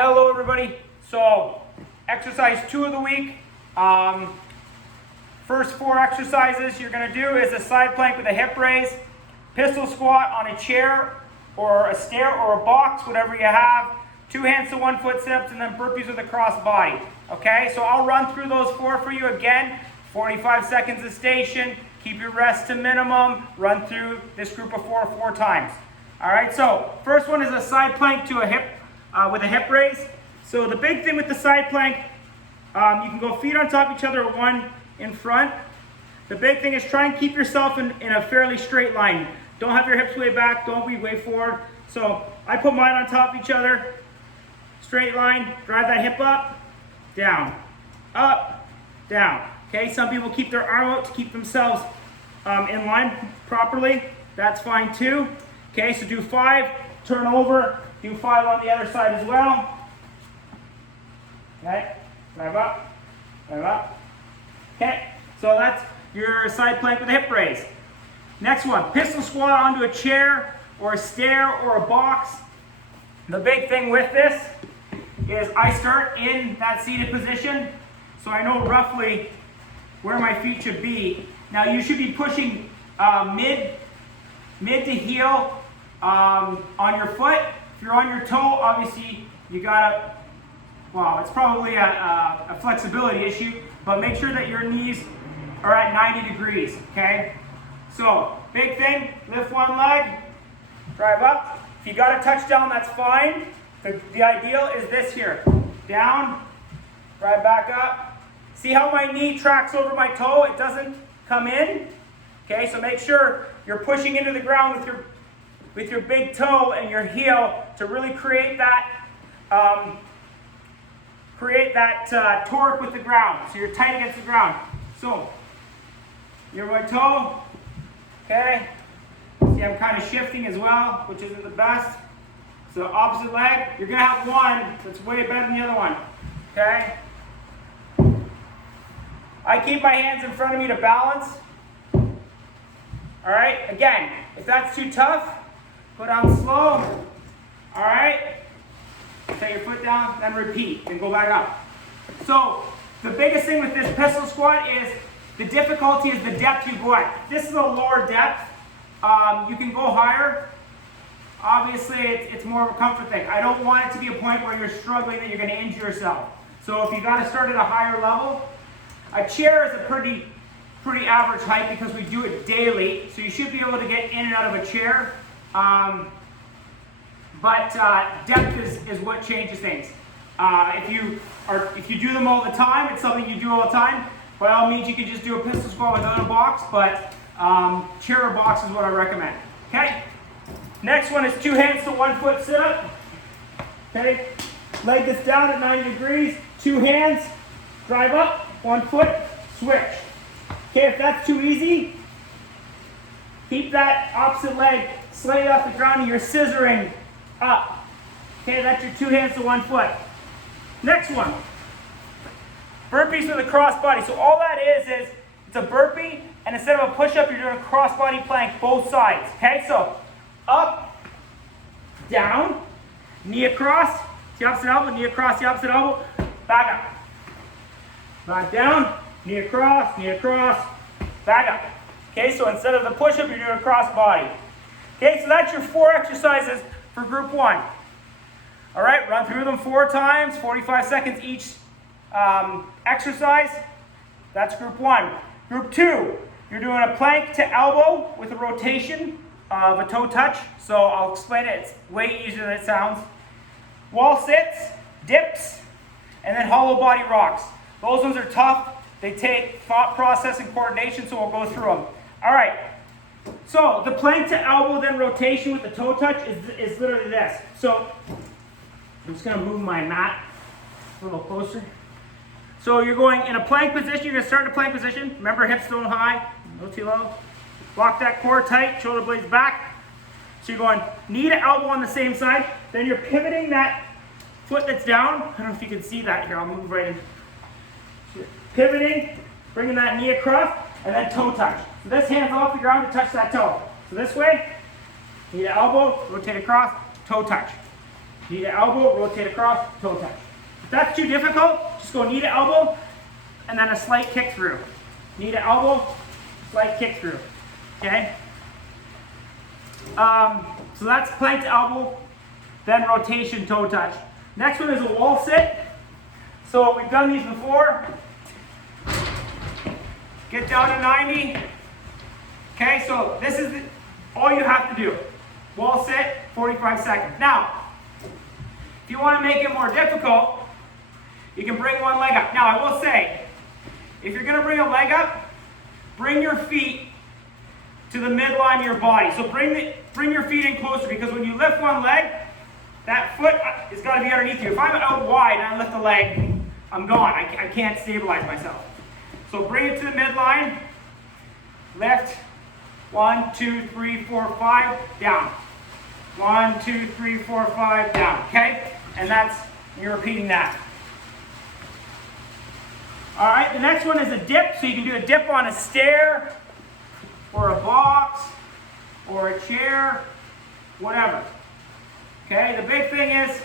Hello everybody. So exercise 2 of the week. First 4 exercises you're going to do is a side plank with a hip raise, pistol squat on a chair or a stair or a box, whatever you have, 2 hands to 1 foot sit-ups, and then burpees with a cross body. Okay, so I'll run through those 4 for you again. 45 seconds a station. Keep your rest to minimum. Run through this group of 4 times. All right, so first one is a side plank to a hip with a hip raise. So the big thing with the side plank, you can go feet on top of each other or one in front. The big thing is try and keep yourself in a fairly straight line. Don't have your hips way back, don't be way forward. So I put mine on top of each other, straight line, drive that hip up, down, down. Okay, some people keep their arm out to keep themselves in line properly. That's fine too. Okay, so do 5, turn over, do 5 on the other side as well. Okay, drive up, drive up. Okay, so that's your side plank with a hip raise. Next one, pistol squat onto a chair or a stair or a box. The big thing with this is I start in that seated position, so I know roughly where my feet should be. Now you should be pushing mid to heel on your foot. If you're on your toe, obviously you gotta, well, it's probably a flexibility issue, but make sure that your knees are at 90 degrees, okay? So, big thing, lift one leg, drive up. If you got a touchdown, that's fine. The ideal is this here. Down, drive back up. See how my knee tracks over my toe? It doesn't come in. Okay, so make sure you're pushing into the ground with your big toe and your heel to really create that torque with the ground. So you're tight against the ground. So you're my toe. Okay. See, I'm kind of shifting as well, which isn't the best. So opposite leg, you're gonna have one that's way better than the other one. Okay. I keep my hands in front of me to balance. All right. Again, if that's too tough, go down slow. All right. Set your foot down, then repeat, and go back up. So the biggest thing with this pistol squat is the difficulty is the depth you go at. This is a lower depth. You can go higher. Obviously, it's more of a comfort thing. I don't want it to be a point where you're struggling that you're going to injure yourself. So if you got to start at a higher level, a chair is a pretty average height because we do it daily. So you should be able to get in and out of a chair. But depth is what changes things. If you do them all the time, it's something you do all the time. By all means, you can just do a pistol squat without a box, but chair or box is what I recommend. Okay. Next one is 2 hands to 1 foot sit up. Okay. Leg that's down at 90 degrees. 2 hands. Drive up. 1 foot. Switch. Okay. If that's too easy, keep that opposite leg slightly off the ground and you're scissoring up. Okay, that's your 2 hands to 1 foot. Next one, burpees with a cross body. So all that is it's a burpee, and instead of a push-up, you're doing a cross body plank both sides. Okay, so up, down, knee across, the opposite elbow, knee across, the opposite elbow, back up. Back down, knee across, back up. Okay, so instead of the push-up, you're doing a cross body. Okay, so that's your 4 exercises for group 1. All right, run through them 4 times, 45 seconds each exercise. That's group 1. Group 2, you're doing a plank to elbow with a rotation of a toe touch. So I'll explain it. It's way easier than it sounds. Wall sits, dips, and then hollow body rocks. Those ones are tough. They take thought process and coordination, so we'll go through them. All right. So the plank to elbow, then rotation with the toe touch is literally this. So I'm just going to move my mat a little closer. So you're going in a plank position. You're going to start in a plank position. Remember, hips don't high, no too low. Lock that core tight, shoulder blades back. So you're going knee to elbow on the same side. Then you're pivoting that foot that's down. I don't know if you can see that here. I'll move right in. So pivoting, bringing that knee across, and then toe touch. So this hand's off the ground to touch that toe. So this way, knee to elbow, rotate across, toe touch. knee to elbow, rotate across, toe touch. If that's too difficult, just go knee to elbow, and then a slight kick through. Knee to elbow, slight kick through, okay? So that's plank to elbow, then rotation, toe touch. Next one is a wall sit. So we've done these before. Get down to 90. Okay, so this is all you have to do. Wall sit, 45 seconds. Now, if you want to make it more difficult, you can bring one leg up. Now, I will say, if you're going to bring a leg up, bring your feet to the midline of your body. So bring your feet in closer, because when you lift one leg, that foot is got to be underneath you. If I'm out wide and I lift the leg, I'm gone. I can't stabilize myself. So bring it to the midline. Lift. 1, 2, 3, 4, 5. Down. 1, 2, 3, 4, 5. Down. Okay? And you're repeating that. All right, the next one is a dip. So you can do a dip on a stair, or a box, or a chair, whatever. Okay, the big thing is,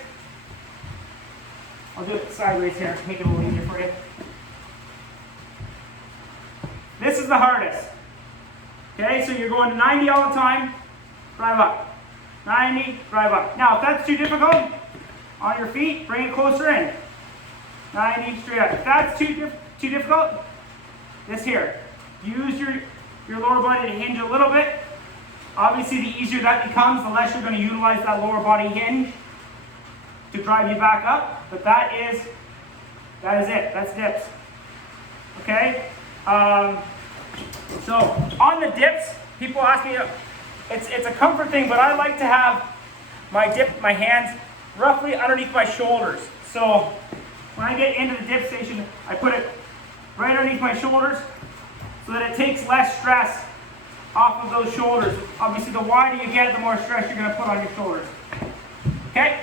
I'll do it sideways here, make it a little easier for you. This is the hardest. Okay, so you're going to 90 all the time, drive up. 90, drive up. Now, if that's too difficult, on your feet, bring it closer in. 90, straight up. If that's too difficult, this here. Use your lower body to hinge a little bit. Obviously, the easier that becomes, the less you're going to utilize that lower body hinge to drive you back up. But that is it. That's dips. Okay? So on the dips, people ask me, it's a comfort thing, but I like to have my hands roughly underneath my shoulders. So when I get into the dip station, I put it right underneath my shoulders so that it takes less stress off of those shoulders. Obviously, the wider you get, the more stress you're going to put on your shoulders. Okay?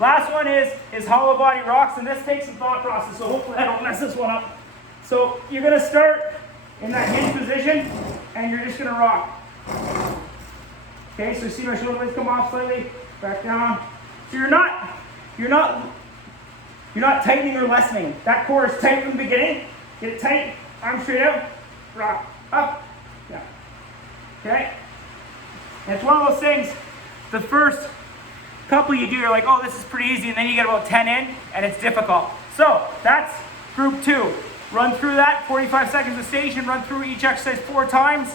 Last one is hollow body rocks, and this takes some thought process, so hopefully I don't mess this one up. So you're going to start in that hinge position, and you're just going to rock. Okay, so you see my shoulder blades come off slightly, back down. So you're not tightening or lessening. That core is tight from the beginning. Get it tight, arm straight out, rock, up, down. Okay? And it's one of those things, the first couple you do, you're like, oh, this is pretty easy, and then you get about 10 in, and it's difficult. So, that's group 2. Run through that, 45 seconds of station, run through each exercise 4 times,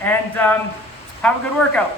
and have a good workout.